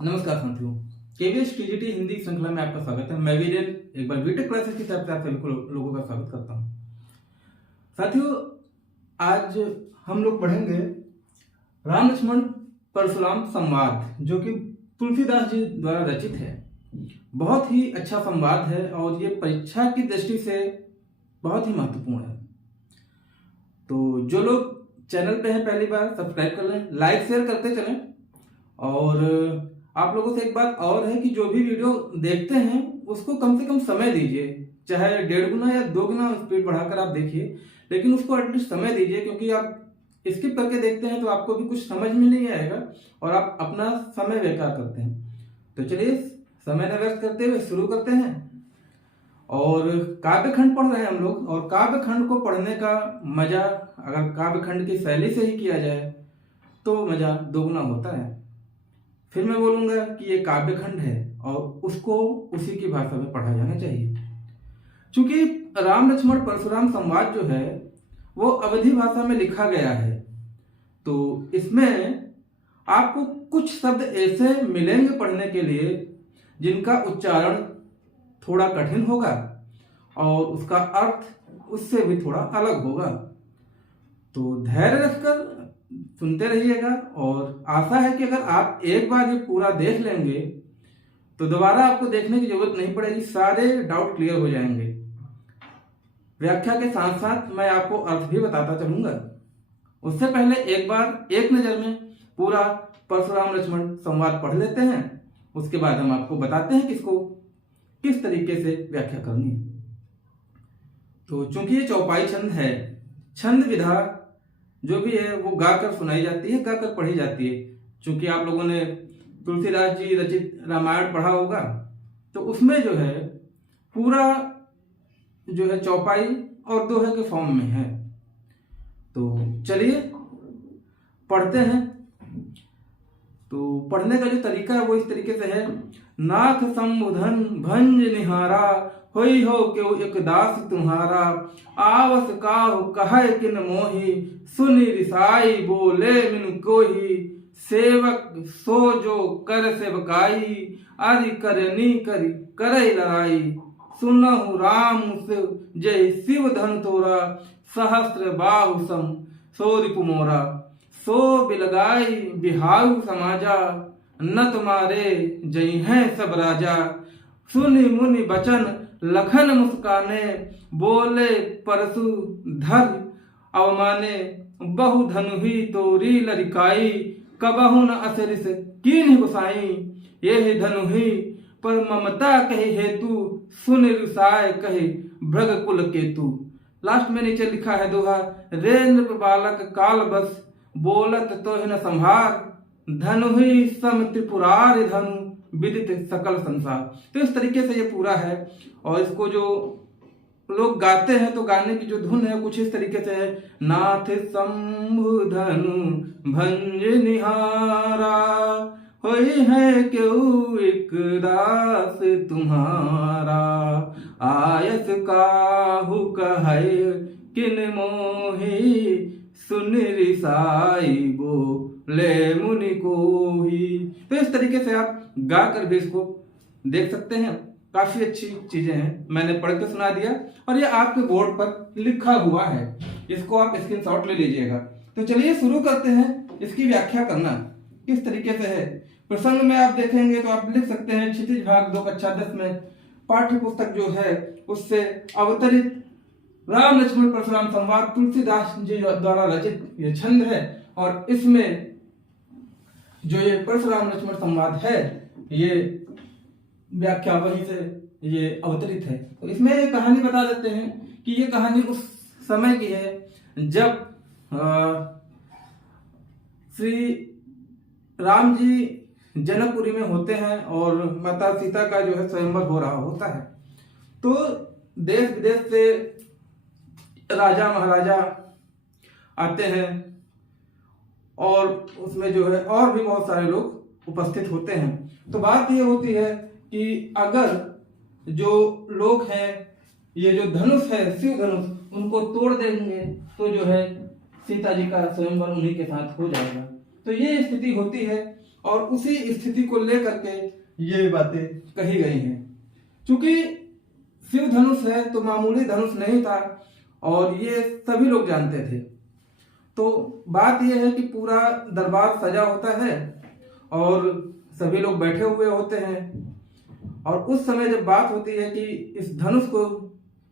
नमस्कार साथियों, KVS TGT Hindi श्रृंखला में आपका स्वागत है। मैं वीरेन एक बार बीटेक क्लासेस की तरफ से आप सभी लोगों का स्वागत करता हूं। साथियों, आज हम लोग पढ़ेंगे राम लक्ष्मण परशुराम संवाद, जो कि तुलसीदास जी द्वारा रचित है। बहुत ही अच्छा संवाद है और ये परीक्षा की दृष्टि से बहुत ही महत्वपूर्ण है। तो जो लोग चैनल पे हैं पहली बार, सब्सक्राइब कर लें, लाइक शेयर करते चलें। और आप लोगों से एक बात और है कि जो भी वीडियो देखते हैं उसको कम से कम समय दीजिए, चाहे 1.5 गुना या 2 गुना स्पीड बढ़ाकर आप देखिए, लेकिन उसको एटलीस्ट समय दीजिए, क्योंकि आप स्किप करके देखते हैं तो आपको भी कुछ समझ में नहीं आएगा और आप अपना समय बेकार करते हैं। तो चलिए समय न व्यस्त करते हुए शुरू करते हैं। और काव्य खंड पढ़ रहे हैं हम लोग, और काव्य खंड को पढ़ने का मजा अगर काव्य खंड की शैली से ही किया जाए तो मजा दोगुना होता है। फिर मैं बोलूंगा कि ये काव्य खंड है और उसको उसी की भाषा में पढ़ा जाना चाहिए। क्योंकि राम लक्ष्मण परशुराम संवाद जो है वो अवधी भाषा में लिखा गया है, तो इसमें आपको कुछ शब्द ऐसे मिलेंगे पढ़ने के लिए जिनका उच्चारण थोड़ा कठिन होगा और उसका अर्थ उससे भी थोड़ा अलग होगा। तो धैर्य रखकर सुनते रहिएगा, और आशा है कि अगर आप एक बार ये पूरा देख लेंगे तो दोबारा आपको देखने की जरूरत नहीं पड़ेगी, सारे डाउट क्लियर हो जाएंगे। व्याख्या के साथ साथ मैं आपको अर्थ भी बताता चलूंगा। उससे पहले एक बार एक नजर में पूरा परशुराम लक्ष्मण संवाद पढ़ लेते हैं, उसके बाद हम आपको बताते हैं किसको किस तरीके से व्याख्या करनी है। तो चूंकि ये चौपाई छंद है, छंद विधा जो भी है वो गाकर सुनाई जाती है, गाकर पढ़ी जाती है। चूंकि आप लोगों ने तुलसीदास जी रचित रामायण पढ़ा होगा, तो उसमें जो है पूरा जो है चौपाई और दोहे के फॉर्म में है। तो चलिए पढ़ते हैं। तो पढ़ने का जो तरीका है वो इस तरीके से है। नाथ संबुधन भंज निहारा, होई हो क्यों एक दास तुम्हारा, आवस काहु कहे किन मोही, सुनि रिसाई बोले मिन कोही, सेवक सो जो कर सेवकाई, आदि करनी करी करे लड़ाई, सुनहु राम शिव जय शिव धन तोरा, सहस्त्र बाहु सम सो रिपु मोरा, सो बिलगाई बिहाऊ समाजा, न तुम्हारे जय हैं सब राजा, सुनि मुनि बचन लखन मुस्काने, बोले परसु धर अवमाने, बहु धनु ही तोरी लरिकाई, कबहु न असरिस कीन्ह गुसाई, ये धनु ही पर ममता कही हेतु, सुन रुसाय कहे भ्रग कुल केतु। लास्ट में नीचे लिखा है दोहा, रे नृप बालक काल बस, बोलत तो न संभार, धनु ही सम त्रिपुरारि धनु, विदित सकल संसार। तो इस तरीके से ये पूरा है, और इसको जो लोग गाते हैं तो गाने की जो धुन है कुछ इस तरीके से है। नाथ शंभु धनु भंज निहारा, होई है क्यों एक दास तुम्हारा, आयस काहू कहे किन मोही, सुन रिसाई बोले मुनि कोही। तो इस तरीके से आप गा कर भी इसको देख सकते हैं। काफी अच्छी चीजें हैं, मैंने पढ़ के सुना दिया और ये आपके बोर्ड पर लिखा हुआ है, इसको आप स्क्रीनशॉट ले लीजिएगा। तो चलिए शुरू करते हैं इसकी व्याख्या करना किस तरीके से है। प्रसंग में आप देखेंगे तो आप लिख सकते हैं क्षितिज भाग 2 कक्षा 10 में पाठ्य पुस्तक जो है उससे अवतरित राम लक्ष्मण परशुराम संवाद तुलसीदास जी द्वारा रचित ये छंद है, और इसमें जो ये परशुराम लक्ष्मण संवाद है ये व्याख्या वहीं से ये अवतरित है। तो इसमें एक कहानी बता देते हैं कि ये कहानी उस समय की है जब श्री राम जी जनकपुरी में होते हैं और माता सीता का जो है स्वयंवर हो रहा होता है। तो देश विदेश से राजा महाराजा आते हैं और उसमें जो है और भी बहुत सारे लोग उपस्थित होते हैं। तो बात ये होती है कि अगर जो लोग हैं ये जो धनुष है शिव धनुष उनको तोड़ देंगे तो जो है सीता जी का स्वयंवर उन्हीं के साथ हो जाएगा। तो ये स्थिति होती है और उसी स्थिति को लेकर के ये बातें कही गई हैं। क्योंकि शिव धनुष है तो मामूली धनुष नहीं था और ये सभी लोग जानते थे। तो बात यह है कि पूरा दरबार सजा होता है और सभी लोग बैठे हुए होते हैं और उस समय जब बात होती है कि इस धनुष को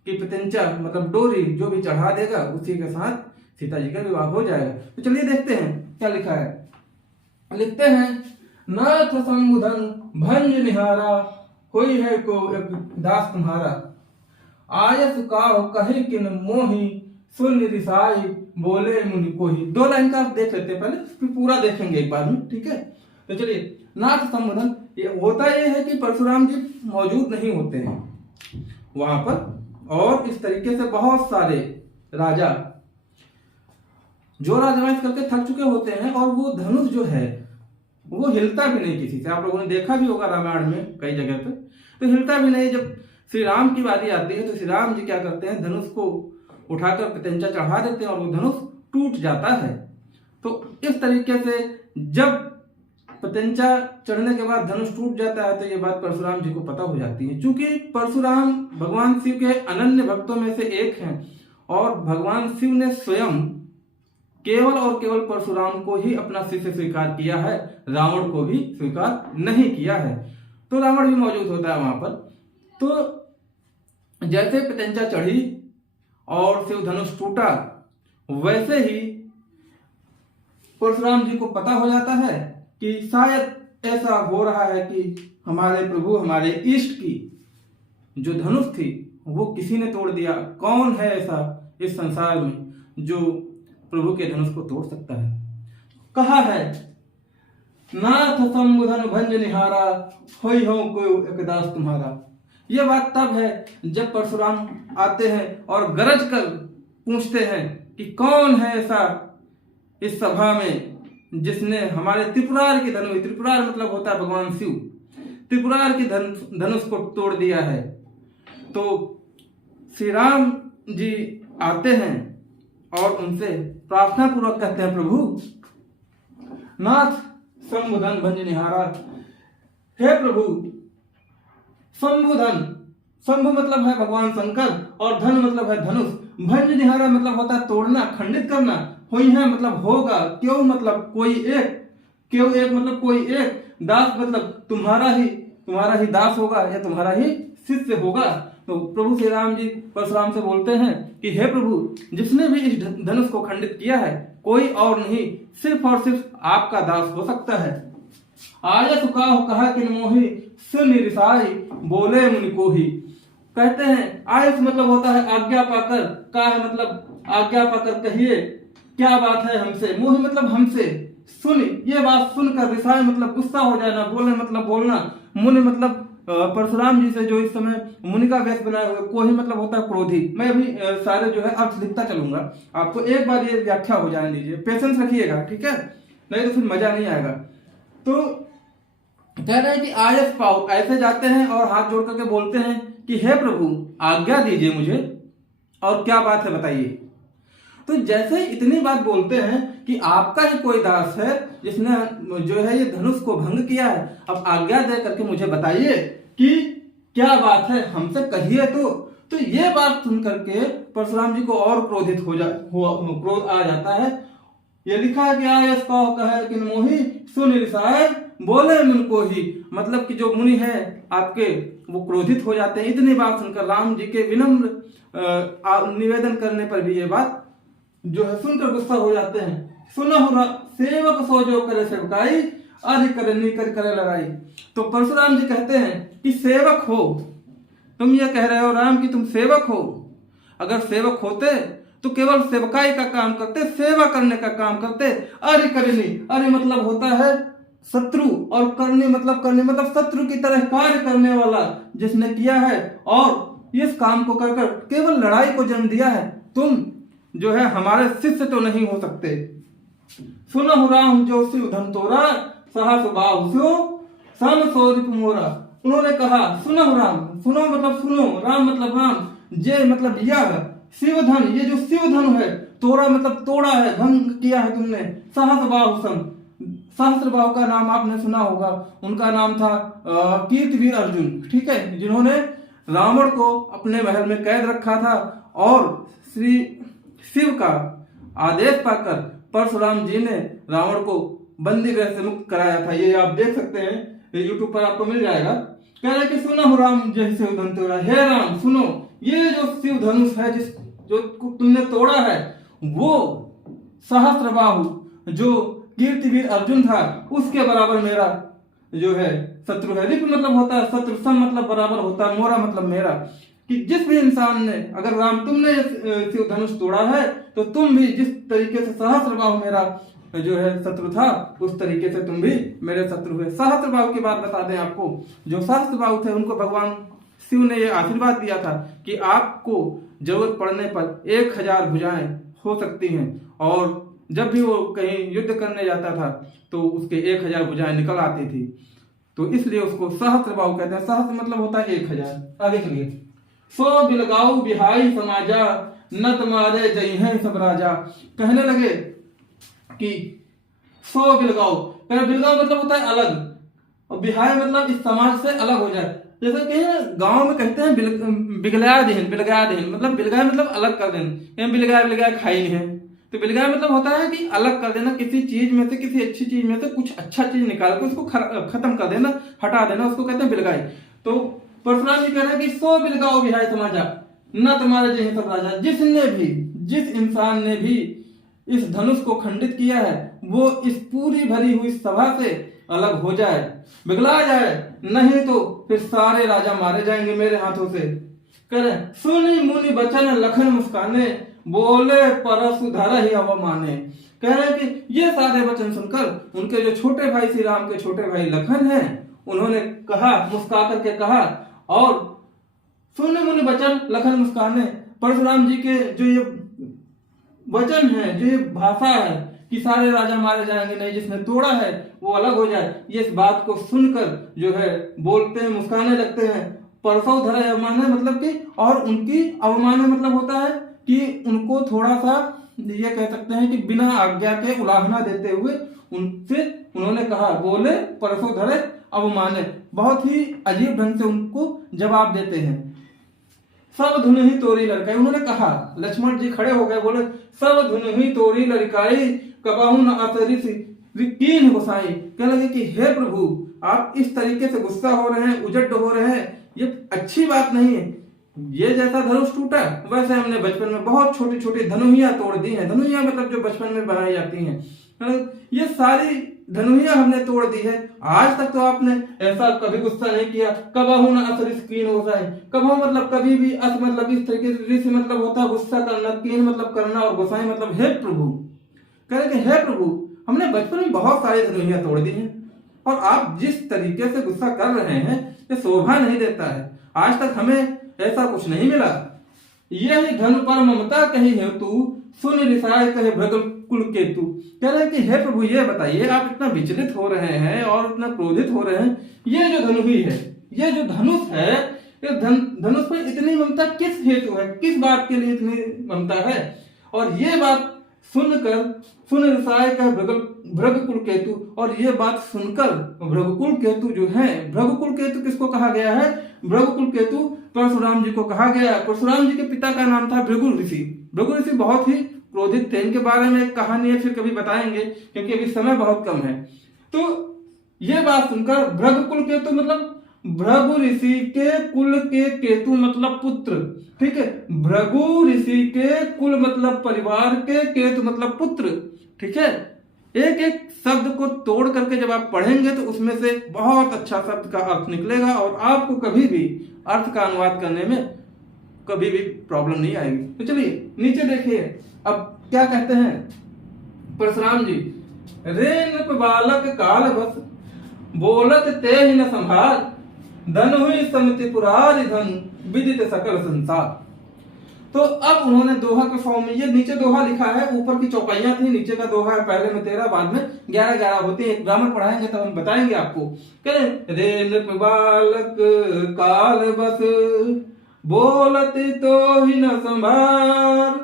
की प्रत्यंचा मतलब डोरी जो भी चढ़ा देगा उसी के साथ सीता जी का विवाह हो जाएगा। तो चलिए देखते हैं क्या लिखा है। लिखते हैं, नाथ संबुधन भंज निहारा, होई है को एक दास तुम्हारा, आयस काह कहे किन मोही, सुन रिसाई बोले मुनि कोही। दो लाइन का आप देख लेते हैं पहले, फिर पूरा देखेंगे एक बार में, ठीक है। तो चलिए, नाथ संबोधन ये होता ये है कि परशुराम जी मौजूद नहीं होते हैं वहां पर और इस तरीके से बहुत सारे राजा जो राजवंश करके थक चुके होते हैं और वो धनुष जो है वो हिलता भी नहीं किसी से। आप लोगों ने देखा भी होगा रामायण में कई जगह पे, तो हिलता भी नहीं। जब श्री राम की बारी आती है तो श्री राम जी क्या करते हैं, धनुष को उठाकर प्रत्यंचा चढ़ा देते हैं और वो धनुष टूट जाता है। तो इस तरीके से जब प्रत्यंचा चढ़ने के बाद धनुष टूट जाता है तो ये बात परशुराम जी को पता हो जाती है। क्योंकि परशुराम भगवान शिव के अनन्य भक्तों में से एक हैं और भगवान शिव ने स्वयं केवल और केवल परशुराम को ही अपना शिष्य स्वीकार किया है, रावण को भी स्वीकार नहीं किया है। तो रावण भी मौजूद होता है वहां पर। तो जैसे प्रत्यंचा चढ़ी और शिव धनुष टूटा वैसे ही परशुराम जी को पता हो जाता है कि शायद ऐसा हो रहा है कि हमारे प्रभु हमारे इष्ट की जो धनुष थी वो किसी ने तोड़ दिया। कौन है ऐसा इस संसार में जो प्रभु के धनुष को तोड़ सकता है। कहा है, नाथ संबुधन भंज निहारा, होई हो कोई एक दास तुम्हारा। यह बात तब है जब परशुराम आते हैं और गरज कर पूछते हैं कि कौन है ऐसा इस सभा में जिसने हमारे त्रिपुरार की धनुष, त्रिपुरार मतलब होता है भगवान शिव, त्रिपुरार की धनुष को तोड़ दिया है। तो श्री राम जी आते हैं और उनसे प्रार्थना पूर्वक कहते हैं, प्रभु नाथ संबुधन भंज निहारा, हे प्रभु शंभुधन, शंभु मतलब है भगवान शंकर और धन मतलब है धनुष, भंज निहारा मतलब होता है तोड़ना, खंडित करना, हुई है मतलब होगा, क्यों मतलब कोई एक, क्यों एक मतलब कोई एक, दास मतलब तुम्हारा ही दास होगा या तुम्हारा ही शिष्य होगा। तो प्रभु श्री राम जी परशुराम से बोलते हैं कि हे प्रभु, जिसने भी इस धनुष को खंडित किया है कोई और नहीं, सिर्फ और सिर्फ आपका दास हो सकता है। आयस काहु कहा किन मोहि, सुन रिसाई बोले मुनि कोहि। कहते हैं आयस मतलब होता है आज्ञा पाकर, काह मतलब आज्ञा पाकर कहिए क्या बात है हमसे, मोहि मतलब हमसे, सुन ये बात सुनकर, रिसाई मतलब गुस्सा हो जाना, बोले मतलब बोलना, मुनि मतलब परशुराम जी से जो इस समय मुनि का वेश बनाए हुए, कोहि मतलब होता है क्रोधी। मैं अभी सारे जो है अर्थ लिखता चलूंगा, आपको एक बार ये व्याख्या हो जाने दीजिए, पेशेंस रखिएगा, ठीक है, नहीं तो फिर मजा नहीं आएगा। तो कह रहे हैं कि आयस पाओ, ऐसे जाते हैं और हाथ जोड़ करके बोलते हैं कि हे प्रभु आज्ञा दीजिए मुझे, और क्या बात है बताइए। तो जैसे ही इतनी बात बोलते हैं कि आपका ही कोई दास है जिसने जो है ये धनुष को भंग किया है, अब आज्ञा दे करके मुझे बताइए कि क्या बात है, हमसे कहिए। तो ये बात सुन करके परशुराम जी को और क्रोधित क्रोध आ जाता है। ये लिखा है कि आयस कहो कहे किन मोहि, सुन रिसाए बोले मुनि कोहि। मतलब कि जो मुनि है आपके वो क्रोधित हो जाते हैं। इतनी बात सुनकर राम जी के विनम्र निवेदन करने पर भी ये बात जो है सुनकर गुस्सा हो जाते हैं। सुनहु सेवक सो जो करे सेवकाई, अरे करनी करे लड़ाई। तो परशुराम जी कहते हैं कि सेवक हो तुम, ये कह रहे हो राम कि तुम सेवक हो, अगर सेवक होते तो केवल सेवकाई का काम करते, सेवा करने का काम करते। अरे करनी, अरे मतलब होता है शत्रु, और करनी मतलब शत्रु की तरह कार्य करने वाला जिसने किया है और इस काम को कर केवल लड़ाई को जन्म दिया है। तुम जो है हमारे शिष्य तो नहीं हो सकते। सुनहु राम जो शिव धन तोरा, सहस बाहु सो सम सो रिपु मोरा। उन्होंने कहा सुनहु राम, सुनो मतलब सुनो, राम मतलब राम, जय मतलब यह शिव धन, ये जो शिव धन है, तोरा मतलब तोड़ा है, भंग किया है तुमने, सहस बाहु सम सहस्त्रबाहु का नाम आपने सुना होगा, उनका नाम था कीर्तिवीर अर्जुन, ठीक है, जिन्होंने रावण को अपने महल में कैद रखा था और श्री शिव का आदेश पाकर परशुराम जी ने रावण को बंदी गृह से मुक्त कराया था। ये आप देख सकते हैं, यूट्यूब पर आपको मिल जाएगा। कह रहे कि सुनो हो राम जय शिव धनुष तोड़ा, हे राम सुनो, ये जो शिव धनुष है जो तुमने तोड़ा है, वो सहस्त्रबाहु जो कीर्तिवीर अर्जुन था उसके बराबर मेरा जो है शत्रु है। रिप मतलब होता है शत्रु, सम मतलब बराबर होता है, मोरा मतलब मेरा। कि जिस भी इंसान ने, अगर राम तुमने शिव धनुष तोड़ा है तो तुम भी जिस तरीके से सहस्त्रबाहु मेरा जो है शत्रु था, उस तरीके से तुम भी मेरे शत्रु है। सहस्त्रबाहु की बात बता दें आपको, जो सहस्त्रबाहु थे उनको भगवान शिव ने ये आशीर्वाद दिया था कि आपको जरूरत पड़ने पर 1000 भुजाएं हो सकती हैं, और जब भी वो कहीं युद्ध करने जाता था तो उसके 1000 भुजाएं निकल आती थी, तो इसलिए उसको सहस्त्रबाहु कहते हैं। सहस्त्र मतलब होता है 1000। आगे चलिए, सो बिलगाऊ बिहाई समाजा, न तुम्हारे जय हैं सब राजा। कहने लगे कि सो बिलगाऊ, बिलगाऊ मतलब होता है अलग, और बिहाई मतलब इस समाज से अलग हो जाए। जैसे कि गांव में कहते हैं बिगलाया देन, बिलगाया देन मतलब बिलगाया मतलब अलग कर देना, बिलगाया खाई नहीं है, तो बिलगाया मतलब होता है कि अलग कर देना, किसी चीज में से, किसी अच्छी चीज में से कुछ अच्छा चीज निकाल के उसको खत्म कर देना, हटा देना, उसको कहते हैं बिलगाई। तो परशुराम जी कह रहे हैं कि सो बिलगाओ बिहाई समाजा, न तुम्हारे जय सब राजा। जिस इंसान ने भी इस धनुष को खंडित किया है वो इस पूरी भरी हुई सभा से अलग हो जाए, बिगला जाए, नहीं तो फिर सारे राजा मारे जाएंगे मेरे हाथों से। कह रहे सुनी मुनि बचन लखन मुस्काने, बोले परशुधर ही अवमाने। कह रहे हैं कि ये सारे वचन सुनकर उनके जो छोटे भाई श्री राम के छोटे भाई लखन हैं, उन्होंने कहा, मुस्का करके कहा, और सुने मुनि बचन लखन मुस्काने, परशुराम जी के जो ये वचन है, जो ये भाषा है कि सारे राजा मारे जाएंगे, नहीं जिसने तोड़ा है वो अलग हो जाए, ये इस बात को सुनकर जो है बोलते हैं, मुस्काने लगते हैं। परशुधर अवमान है मतलब कि, और उनकी अवमान मतलब होता है कि उनको थोड़ा सा ये कह सकते हैं कि बिना आज्ञा के उलाहना देते हुए उनसे उन्होंने कहा, बोले परशुधर अवमाने, बहुत ही अजीब ढंग से उनको जवाब देते हैं। सब धुन ही तोरी लड़काई, उन्होंने कहा, लक्ष्मण जी खड़े हो गए, बोले सब धुन ही तोरी लड़काई, कबाहू न असरिस कीन गोसाई। कहने लगे कि हे प्रभु, आप इस तरीके से गुस्सा हो रहे हैं, उजट हो रहे हैं, ये अच्छी बात नहीं है। ये जैसा धनुष टूटा वैसे हमने बचपन में बहुत छोटी छोटी धनुहियां तोड़ दी हैं। धनुहियां मतलब जो बचपन में बनाई जाती हैं, ये सारी धनुहियां हमने तोड़ दी है। आज तक तो आपने ऐसा कभी गुस्सा नहीं किया। कबहू न असर कीन होता है, कबहू मतलब कभी भी, अस मतलब इस तरीके से, ऋषि मतलब होता है गुस्सा करना, कीन मतलब करना, और गोसाई मतलब हे प्रभु। कह रहे कि हे प्रभु, हमने बचपन में बहुत सारी धनुहियां तोड़ दी हैं, और आप जिस तरीके से गुस्सा कर रहे हैं ये शोभा नहीं देता है। आज तक हमें ऐसा कुछ नहीं मिला। यही धन पर ममता कही है तू, सुन रिसाय कहे भ्रगल कुल केतु। कह रहे हैं कि हे प्रभु, ये बताइए, आप इतना विचलित हो रहे हैं और इतना क्रोधित हो रहे हैं, ये जो धनुही है, ये जो धनुष है, ये धनुष पर इतनी ममता किस हेतु है, किस बात के लिए इतनी ममता है? और ये बात सुनकर, सुन रिसाय कहे भ्रगकुल केतु, और ये बात सुनकर भ्रगकुल केतु जो है, भ्रगकुल केतु किसको कहा गया है? भ्रगकुल केतु परशुराम जी को कहा गया। परशुराम जी के पिता का नाम था भृगु ऋषि। भृगु ऋषि बहुत ही क्रोधित थे। इनके बारे में एक कहानी है, फिर कभी बताएंगे, क्योंकि अभी समय बहुत कम है। तो ये बात सुनकर भृगकुल केतु मतलब भृगु ऋषि के कुल के केतु मतलब पुत्र, ठीक है। भृगु ऋषि के कुल मतलब परिवार के, केतु मतलब पुत्र, ठीक है। एक एक शब्द को तोड़ करके जब आप पढ़ेंगे तो उसमें से बहुत अच्छा शब्द का अर्थ निकलेगा, और आपको कभी भी अर्थ का अनुवाद करने में कभी भी प्रॉब्लम नहीं आएगी। तो चलिए नीचे देखिए, अब क्या कहते हैं परशुराम जी। रे नृप बालक काल बस, बोलत ते ही न संभाल, धन हुई समति पुरारी धन, विदित सकल संसार। तो अब उन्होंने दोहा के फॉर्म में, ये नीचे दोहा लिखा है, ऊपर की चौपाइयां थी, नीचे का दोहा है, पहले में 13, बाद में 11 होती है। ग्रामर पढ़ाएंगे तब हम बताएंगे आपको। कह रे नृप बालक काल बस, बोलत तो ही न संभार,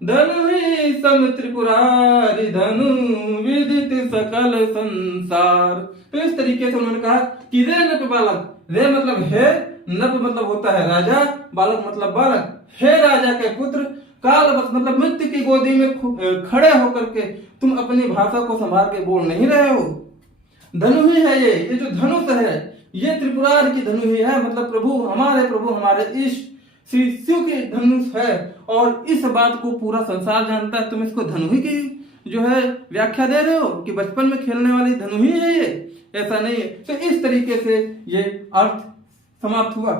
धनु ही सम त्रिपुरारी धनु विदित सकल संसार। तो इस तरीके से उन्होंने कहा कि रे नप बालक, रे मतलब है, नप मतलब होता है राजा, बालक मतलब बालक, हे राजा के पुत्र, कालवश मतलब मृत्यु की गोदी में खड़े होकर के तुम अपनी भाषा को संभाल के बोल नहीं रहे हो। धनु ही है ये जो धनुष है, ये त्रिपुरार की धनु ही है, मतलब प्रभु हमारे इष्ट श्री शिव की धनुष है, और इस बात को पूरा संसार जानता है। तुम इसको धनु ही की जो है व्याख्या दे रहे हो कि बचपन में खेलने वाली धनु ही है ये, ऐसा नहीं है। तो इस तरीके से ये अर्थ समाप्त हुआ।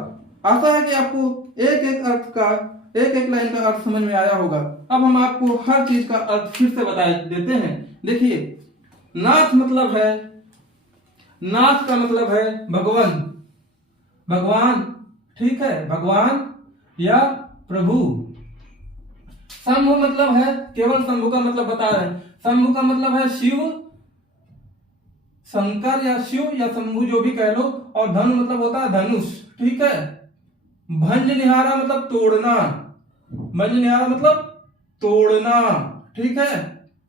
आशा है कि आपको एक एक अर्थ का, एक एक लाइन का अर्थ समझ में आया होगा। अब हम आपको हर चीज का अर्थ फिर से बता देते हैं। देखिए, नाथ मतलब है, नाथ का मतलब है भगवान, भगवान, ठीक है, भगवान या प्रभु। शंभु मतलब है, केवल शंभु का मतलब बता रहे हैं, शंभु का मतलब है शिव, शंकर या शिव या शंभु जो भी कह लो, और धनु मतलब होता है धनुष, ठीक है। भंज निहारा मतलब तोड़ना, भंज निहारा मतलब तोड़ना, ठीक है,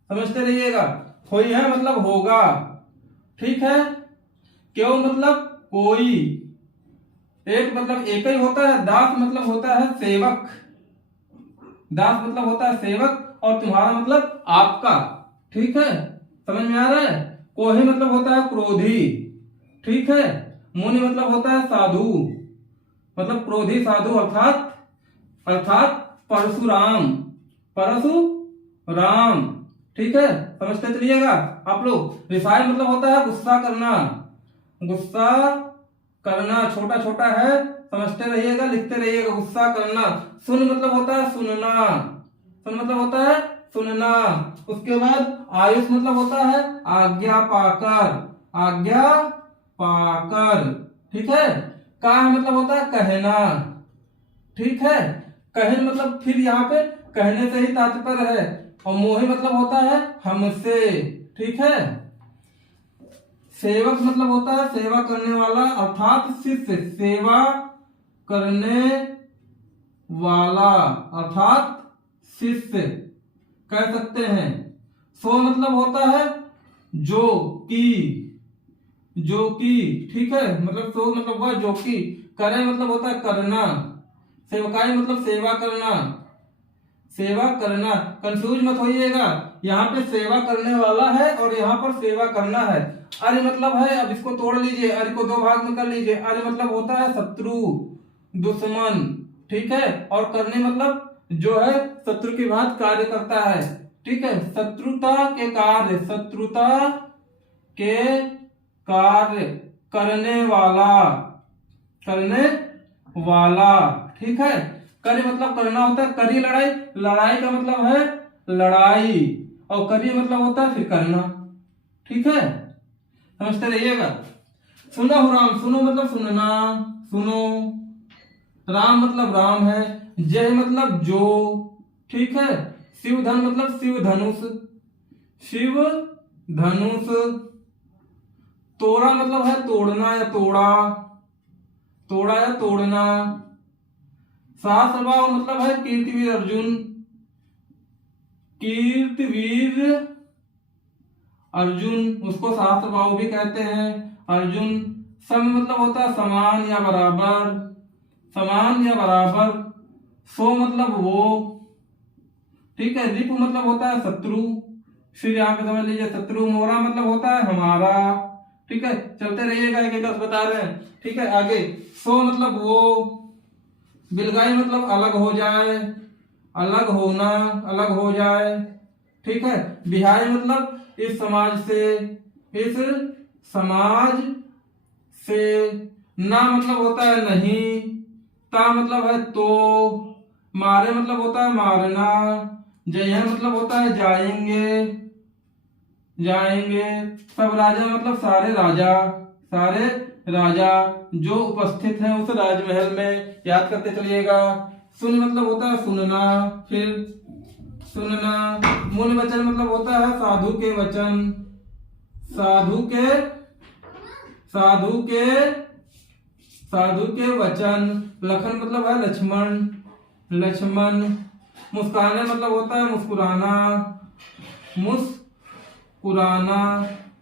समझते रहिएगा। होई है मतलब होगा, ठीक है। क्यों मतलब कोई, एक मतलब एक ही होता है। दास मतलब होता है सेवक, दास मतलब होता है सेवक, और तुम्हारा मतलब आपका, ठीक है, समझ में आ रहा है। कोही मतलब होता है क्रोधी, ठीक है। मुनि मतलब होता है साधु, मतलब क्रोधी साधु, अर्थात परशुराम, परशुराम, ठीक है, समझते चलिएगा आप लोग। रिसाई मतलब होता है गुस्सा करना, गुस्सा करना, छोटा छोटा है, समझते रहिएगा, लिखते रहिएगा, गुस्सा करना। सुन मतलब होता है सुनना, सुन मतलब होता है सुनना। उसके बाद आयुष मतलब होता है आज्ञा पाकर, आज्ञा पाकर, ठीक है। का मतलब होता है कहना, ठीक है। कहन मतलब फिर यहाँ पे कहने से ही तात्पर्य है, और मोहि मतलब होता है हमसे, ठीक है। सेवक मतलब होता है सेवा करने वाला, अर्थात शिष्य, सेवा करने वाला अर्थात शिष्य कह सकते हैं। सो मतलब होता है जो कि, ठीक है, मतलब सो मतलब वह जो कि, करे मतलब होता है करना, सेवकाई मतलब सेवा करना, सेवा करना। कंफ्यूज मत होइएगा, यहाँ पे सेवा करने वाला है और यहाँ पर सेवा करना है। अरे मतलब है, अब इसको तोड़ लीजिए, अरे को दो भाग में कर लीजिए। अरे मतलब होता है शत्रु, दुश्मन, ठीक है, और करने मतलब जो है शत्रु की बात कार्य करता है, ठीक है। शत्रुता के कार्य, शत्रुता के कार्य करने वाला, करने वाला, ठीक है। करी मतलब करना होता है, करी लड़ाई, लड़ाई का मतलब है लड़ाई, और करी मतलब होता है फिर करना, ठीक है, समझते रहिएगा। सुनो राम, सुनो मतलब सुनना, सुनो। राम मतलब राम है, जय मतलब जो, ठीक है। शिव धन मतलब शिव धनुष, शिव धनुष। तोड़ा मतलब है तोड़ना या तोड़ा, तोड़ा या तोड़ना। सहस्रबाहु मतलब है कीर्तिवीर अर्जुन, कीर्तिवीर अर्जुन, उसको सहस्रबाहु भी कहते हैं, अर्जुन। सम मतलब होता है समान या बराबर, समान या बराबर। सो मतलब वो, ठीक है। रिपु मतलब होता है शत्रु, फिर यहाँ पे समझ लीजिए शत्रु। मोरा मतलब होता है हमारा, ठीक है, चलते रहिएगा, एक एक बता रहे हैं, ठीक है। आगे सो मतलब वो, बिलगाई मतलब अलग हो जाए, अलग होना, अलग हो जाए, ठीक है। बिहारी मतलब इस समाज से, इस समाज से। ना मतलब होता है नहीं, ता मतलब है तो, मारे मतलब होता है मारना, जय मतलब होता है जाएंगे, जाएंगे। सब राजा मतलब सारे राजा, सारे राजा जो उपस्थित हैं उस राजमहल में, याद करते चलिएगा। सुन मतलब होता है सुनना, फिर सुनना। मुनि वचन मतलब होता है साधु के वचन, साधु के, साधु के, साधु के वचन। लखन मतलब है लक्ष्मण, लक्ष्मण। मुस्काने मतलब होता है मुस्कुराना, मुस्कुराना,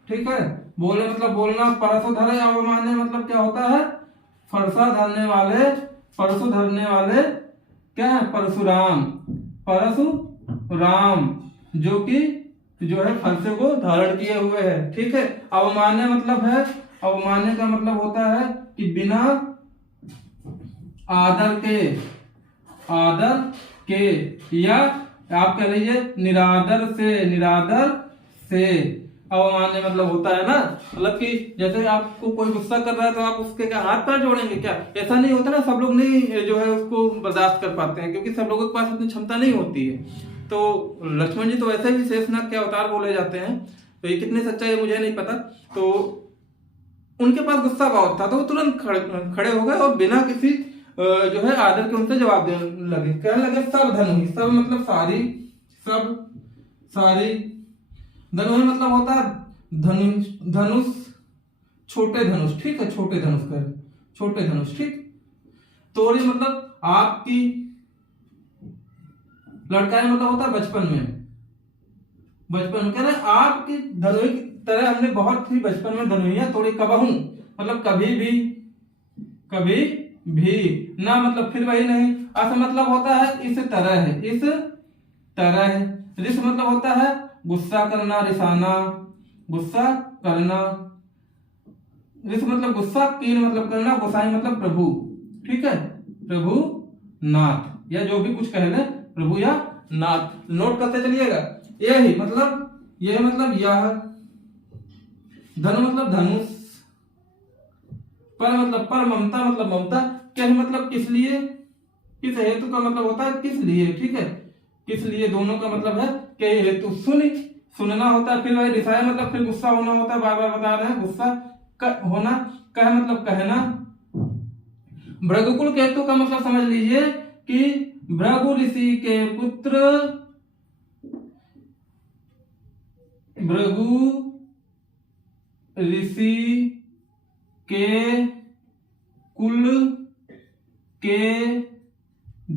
ठीक है। बोले मतलब बोलना। परसु धरे अवमाने मतलब क्या होता है, फरसा धरने वाले, परसु धरने वाले क्या है, परशुराम, परशुराम, जो कि जो है फरसे को धारण किए हुए है, ठीक है। अवमान्य मतलब है, अवमान्य का मतलब होता है कि बिना आदर के, आदर के, या आप कह लीजिए निरादर से, निरादर से। अवमान्य मतलब होता है ना, मतलब कि जैसे आपको कोई गुस्सा कर रहा है तो आप उसके क्या हाथ पैर जोड़ेंगे क्या, ऐसा नहीं होता ना। सब लोग नहीं जो है उसको बर्दाश्त कर पाते हैं, क्योंकि सब लोगों के पास इतनी क्षमता नहीं होती है। तो लक्ष्मण जी तो वैसे भी शेषनाग के अवतार बोले जाते हैं, तो ये कितनी सच्चाई है मुझे नहीं पता। तो उनके पास गुस्सा बहुत था, तो वो तुरंत खड़े हो गए और बिना किसी जो है आदर के उनसे जवाब देने लगे। कहने लगे सब धनु, सब मतलब सारी, सब सारी। धनुष मतलब होता है धनुष, धनुष, छोटे धनुष, ठीक है, छोटे धनुष कर, छोटे धनुष, ठीक। तोरी मतलब आपकी, लड़काई मतलब होता है बचपन में, बचपन में कह रहे आपकी धनुष की तरह हमने बहुत ही बचपन में धनुइया तोड़ी। कबहू मतलब कभी भी, कभी भी। ना मतलब फिर वही नहीं। अस मतलब होता है इस तरह है, इस तरह। रिस मतलब होता है गुस्सा करना, रिसाना, गुस्सा करना। रिस मतलब गुस्सा, कीन मतलब करना, गोसाई मतलब प्रभु, ठीक है, प्रभु नाथ, या जो भी कुछ कह ले, प्रभु या नाथ। नोट करते चलिएगा। यही मतलब, यह मतलब यह। धनु मतलब धनुष। पर मतलब पर, ममता मतलब ममता। क्या मतलब किस लिए, किस हेतु का मतलब होता है किस लिए, ठीक है, किस लिए, दोनों का मतलब है क्या हेतु। सुन, सुनना होता है। फिर वही रिसाया मतलब फिर गुस्सा होना होता है, बार बार बता रहे हैं, गुस्सा होना। कह मतलब कहना। भृगुकुल केतु का मतलब समझ लीजिए कि भृगु ऋषि के पुत्र, भृगु ऋषि के कुल के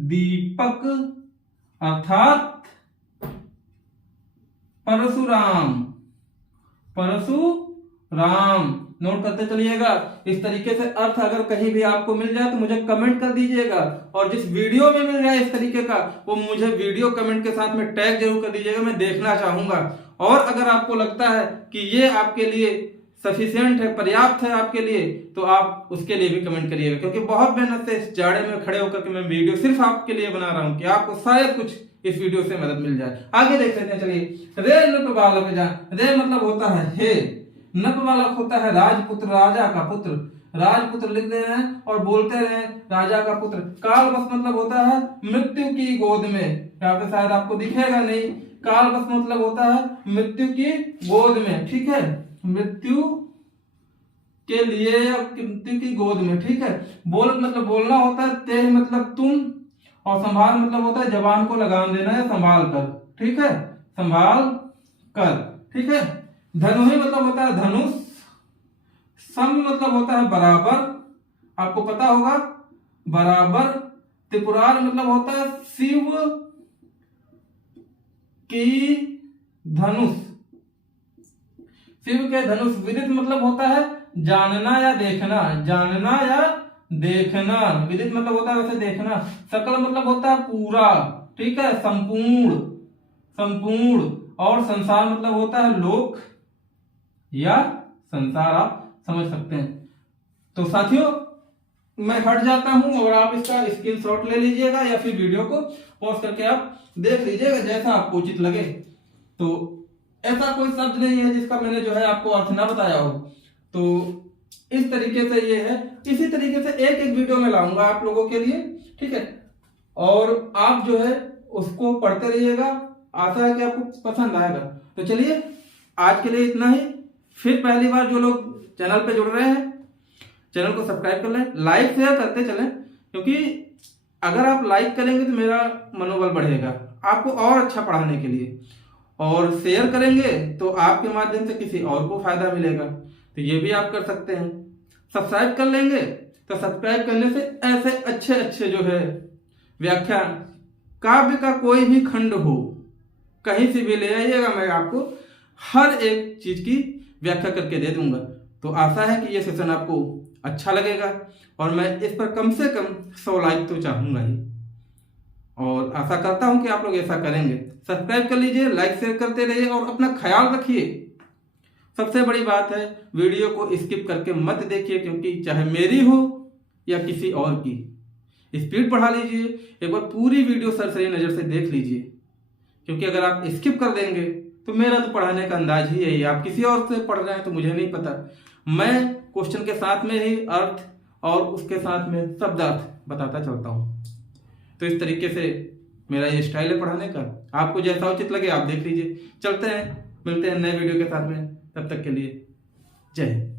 दीपक अर्थात परशुराम, परशुराम। नोट करते चलिएगा। इस तरीके से अर्थ अगर कहीं भी आपको मिल जाए तो मुझे कमेंट कर दीजिएगा, और जिस वीडियो में मिल जाए इस तरीके का वो मुझे वीडियो कमेंट के साथ में टैग जरूर कर दीजिएगा, मैं देखना चाहूंगा। और अगर आपको लगता है कि ये आपके लिए सफिशिएंट है, पर्याप्त है आपके लिए, तो आप उसके लिए भी कमेंट करिएगा, क्योंकि बहुत मेहनत से इस जाड़े में खड़े होकर के मैं वीडियो सिर्फ आपके लिए बना रहा हूं कि आपको शायद कुछ इस वीडियो से मदद मिल जाए। आगे देख लेते हैं, चलिए। रे नृप बालक जान, रे मतलब होता है हे, नृप बालक होता है राजपुत्र, राजा का पुत्र। राजपुत्र लिख दे रहे हैं और बोलते रहे राजा का पुत्र। कालवश मतलब होता है मृत्यु की गोद में, यहाँ पे शायद आपको दिखेगा नहीं। कालवश मतलब होता है मृत्यु की गोद में, ठीक है, मृत्यु के लिए या मृत्यु की गोद में, ठीक है। बोल मतलब बोलना होता है। तेज मतलब तुम, और संभाल मतलब होता है जबान को लगाम देना या संभाल कर, ठीक है, संभाल कर, ठीक है। धनुहि मतलब होता है धनुष। सम मतलब होता है बराबर, आपको पता होगा, बराबर। त्रिपुरार मतलब होता है शिव की धनुष, शिव के धनुष। विदित मतलब होता है जानना या देखना, जानना या देखना। विदित मतलब होता है वैसे देखना। सकल मतलब होता है पूरा, ठीक है, संपूर्ण, संपूर्ण। और संसार मतलब होता है लोक या संसार, आप समझ सकते हैं। तो साथियों मैं हट जाता हूं और आप इसका स्क्रीनशॉट ले लीजिएगा या फिर वीडियो को पॉज करके आप देख लीजिएगा जैसा आपको उचित लगे। तो ऐसा कोई शब्द नहीं है जिसका मैंने जो है आपको अर्थ ना बताया हो। तो इस तरीके से ये है। इसी तरीके से एक एक वीडियो में लाऊंगा आप लोगों के लिए, ठीक है। और आप जो है उसको पढ़ते रहिएगा, आशा है कि आपको पसंद आएगा। तो चलिए आज के लिए इतना ही। फिर पहली बार जो लोग चैनल पे जुड़ रहे हैं चैनल को सब्सक्राइब कर लें, लाइक शेयर करते चलें, क्योंकि अगर आप लाइक करेंगे तो मेरा मनोबल बढ़ेगा आपको और अच्छा पढ़ाने के लिए, और शेयर करेंगे तो आपके माध्यम से किसी और को फायदा मिलेगा। तो ये भी आप कर सकते हैं। सब्सक्राइब कर लेंगे तो सब्सक्राइब करने से ऐसे अच्छे अच्छे जो है व्याख्यान काव्य का कोई भी खंड हो, कहीं से भी ले आइएगा, मैं आपको हर एक चीज की व्याख्या करके दे दूंगा। तो आशा है कि ये सेशन आपको अच्छा लगेगा और मैं इस पर कम से कम 100 लाइक तो चाहूंगा ही, और आशा करता हूं कि आप लोग ऐसा करेंगे। सब्सक्राइब कर लीजिए, लाइक शेयर करते रहिए और अपना ख्याल रखिए। सबसे बड़ी बात है, वीडियो को स्किप करके मत देखिए, क्योंकि चाहे मेरी हो या किसी और की, स्पीड बढ़ा लीजिए, एक बार पूरी वीडियो सरसरी नज़र से देख लीजिए, क्योंकि अगर आप स्किप कर देंगे तो मेरा तो पढ़ाने का अंदाज ही है, आप किसी और से पढ़ रहे हैं तो मुझे नहीं पता। मैं क्वेश्चन के साथ में ही अर्थ और उसके साथ में शब्दार्थ बताता चलता हूँ। तो इस तरीके से मेरा ये स्टाइल है पढ़ाने का। आपको जैसा उचित लगे आप देख लीजिए। चलते हैं, मिलते हैं नए वीडियो के साथ में, तब तक के लिए जय हिंद।